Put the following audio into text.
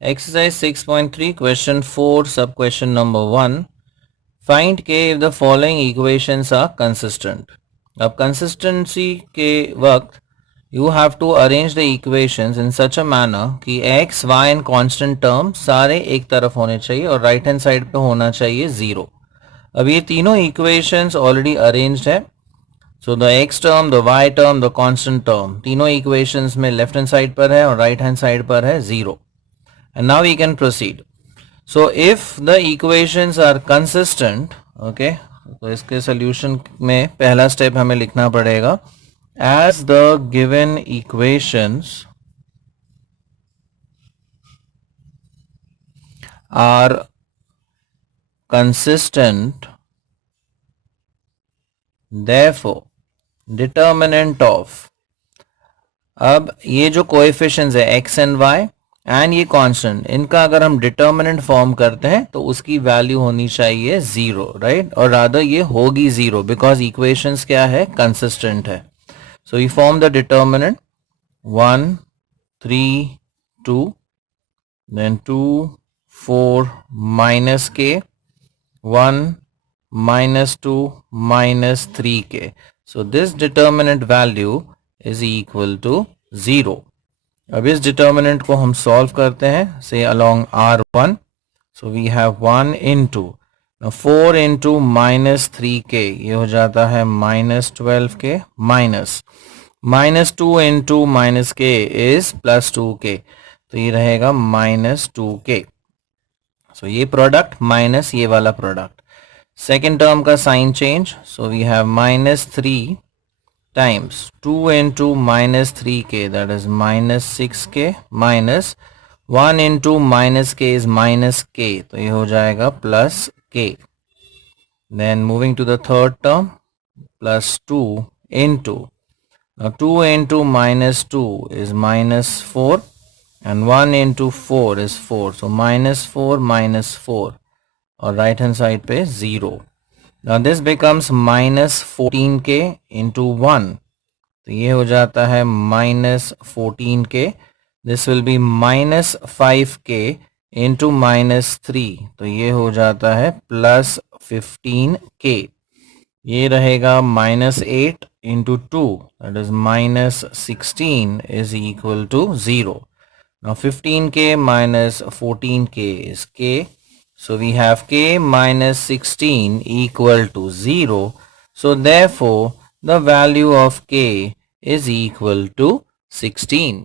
Exercise 6.3 question 4 sub question number 1. Find k if the following equations are consistent. अब consistency के वक्त you have to arrange the equations in such a manner कि x, y and constant term सारे एक तरफ होने चाहिए और right hand side पे होना चाहिए 0. अब ये तीनों equations already arranged है. So the x term, the y term, the constant term तीनों equations में left hand side पर है और right hand side पर है 0. And now we can proceed. So if the equations are consistent, okay, तो इसके solution में पहला step हमें लिखना पड़ेगा as the given equations are consistent, therefore determinant of, अब ये जो कोएफिशिएंट्स है x एंड y एंड ये कांस्टेंट, इनका अगर हम डिटर्मिनेंट फॉर्म करते हैं तो उसकी वैल्यू होनी चाहिए 0, राइट, और रादर ये होगी 0 बिकॉज इक्वेशंस क्या है, कंसिस्टेंट है. So we form the determinant 1 3 2 then 2 4 minus k 1 minus 2 minus 3k. So this determinant value is equal to 0. अब इस determinant को हम solve करते हैं, say along R1. So we have 1 into, now 4 into minus 3k, ये हो जाता है minus 12k minus 2 into minus k is plus 2k, तो ये रहेगा minus 2k. So ये product minus ये वाला product. Second term का sign change, so we have minus 3 times 2 into minus 3k, that is minus 6k minus 1 into minus k is minus k, तो ये हो जाएगा plus k. Then moving to the third term, plus 2 into, now 2 into minus 2 is minus 4 and 1 into 4 is 4, so minus 4 minus 4 और right hand side पे 0. Now this becomes minus 14k into 1, तो ये हो जाता है minus 14k. This will be minus 5k into minus 3, तो ये हो जाता है प्लस 15k. ये रहेगा minus 8 into 2, that is minus 16 is equal to 0. Now 15k minus 14k is k. So we have k minus 16 equal to 0. So therefore the value of k is equal to 16.